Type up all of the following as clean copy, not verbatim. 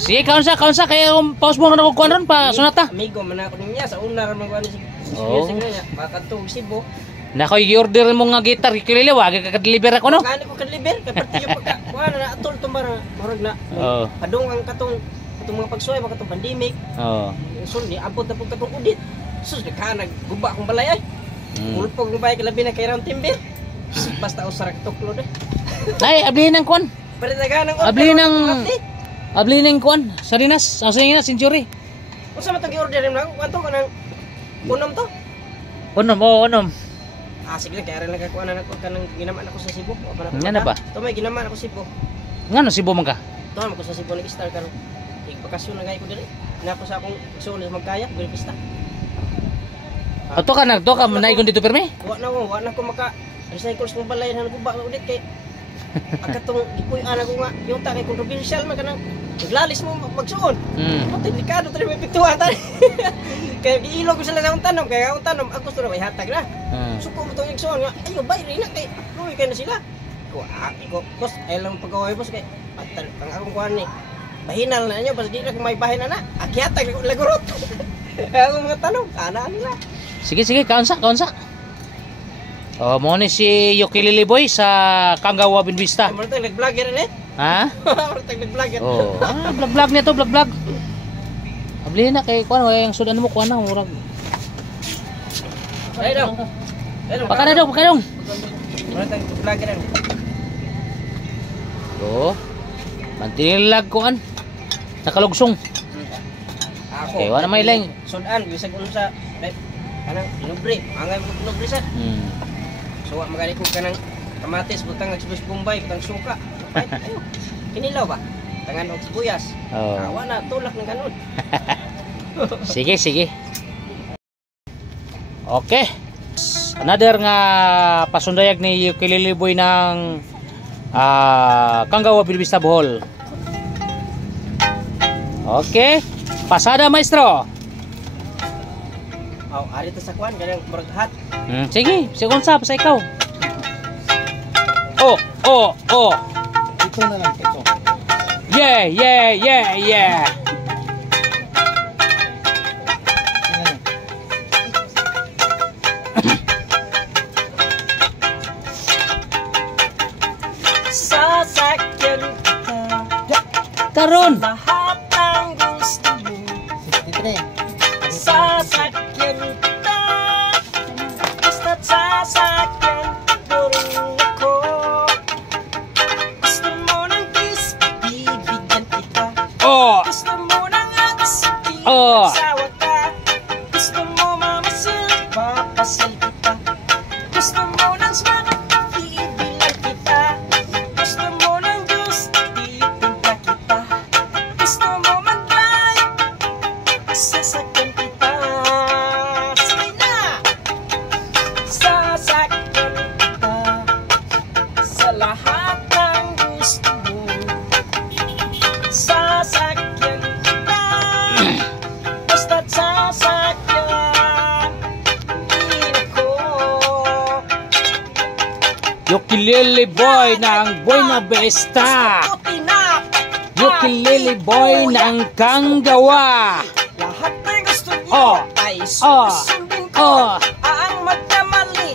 Sige, kaon sa kaya pause mo na kuan ron pa sunata. Amigo man ako niya sa una ra man kuan si niya makatong Cebu. Na ko i-order mo nga gitar kilili wag ka deliver ako no. Kani ko ka-deliver kay partiyo pagka kuan na atol tumara murag na. Padung ang katong mga pagsuway katong pandemic. So ni abot na pud katong udit. Sus ka nagguba akong balay ay. Ulpog ng bayay labi na kay round timber. Basta usara tuklo de. Ay abli nang kuan. Abli nang kuan. Sarinas, Sarinas Century. Unsa man tong i-order mo nang kwanto kanang unom to? Unom. Sige lang, kaya rin lang ako kanang ginaman ako sa Cebu. Nga na ba? Ito may ginaman ako sa Cebu. Nga no, Cebu man ka? Ito naman ako sa Cebu nag-star karon. Bakasyon na gaya ko dili. Na ako sa akong suon sa magkaya, gawin pista. Ato ka naikon dito permi? Wa na ko maka recycle sa balay na naguba na ulit kay akatong gipuy-an ako nga yuta kay controversial man kanang naglalis mo magsuon. Delikado tali may pituan tali. Kaya giilo ko sila sa akong tanom kaya akong tanom ako gusto na may hatag na. Suko mo tong igsoon nga ayo bay rina kay luwi kay na sila. Ko boss ay lang pag-away boss kay patal pang akong kuan ni. Bahinal na nyo, basta di na kung may bahin na akyatag, lagurot. Ako mga tanong, ana nila. Sige, kaon sa. Mo ni si Ukulele Boy sa Kangawa Binvista. Martag nag-vlogger rin eh. Ha? Martag nag-vlogger. Vlog niya to, vlog. Abli na kay kuan yung sudan mo kuan na murag. Ay daw. Pakadong. Martag vlogger rin. Mantinilag kuan. Nakalugsong. Ako. Okay, wala may lang. Sudan bisag unsa kanang inubre, angay mo inubre sa. So magani ko kanang kamatis butang agsibus Bombay, butang suka. Ayo. Kinilaw ba? Tangan og sibuyas. Awa na tulak ng kanon. Sige. Okay. Another nga pasundayag ni Ukulele Boy ng Kangawa Binvista Bohol. Okay. Pasada maestro. Ari ta sa kwan ganang muraghat. Sige sa ikaw. Oh. Ito na lang ito. Yeah. Sasakyan kita Karon. lahat ng gusto mo. 63. Sasakyan kita basta't sasakyan mo rin ako. Gusto mo ng kiss, bibigyan kita. Gusto mo ng atis, sawa ka. Gusto mo mamasyal, papasyal kita. Gusto mo ng smack, ibilan kita. Gusto mo ng juice, titimpla kita. Gusto mo mag-drive, sasakyan kita. Sige na! Sasakyan kita sa lahat ng gusto mo. Sasakyan kita basta't sasakyan din ako. Ukulele Boy ng Buena Vista. Ukulele Boy ng Kangawa. Lahat ng gusto niyo ay susundin ko. Ang magkamali,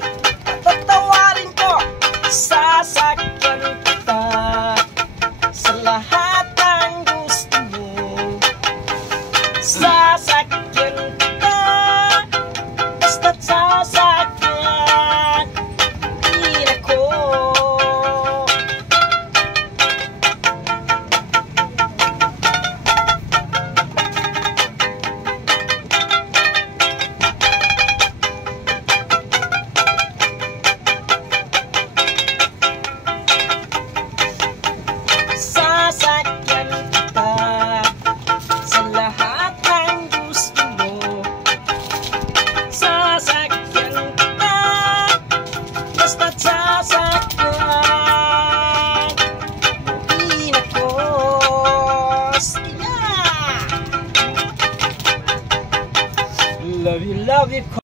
tatawarin ko. Sasakyan kita sa lahat ng gusto mo. Sasakyan kita basta't sasakyan din ako. Sasakyan kita sa lahat ng gusto mo. Sasakyan kita basta't sasakyan din ako. Sige na! Love you